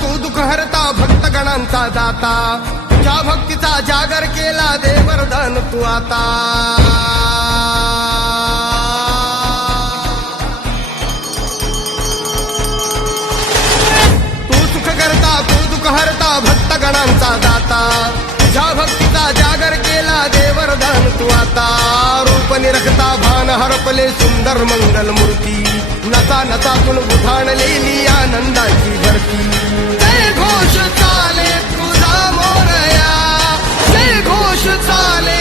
तू दुःख हरता भक्तगणांचा दाता तुझ्या भक्तीचा जागर केला दे वरदान तू आता तू सुख करता तू दुःख हरता भक्तगणांचा दाता तुझ्या भक्तीचा जागर केला दे वरदान तू आता रूप निरखता भान हरपले सुंदर मंगल मूर्ती नचा नचातून उधाणलेली आनंदाची भरती जय घोष चाले तुझा मोरया जय घोष चाले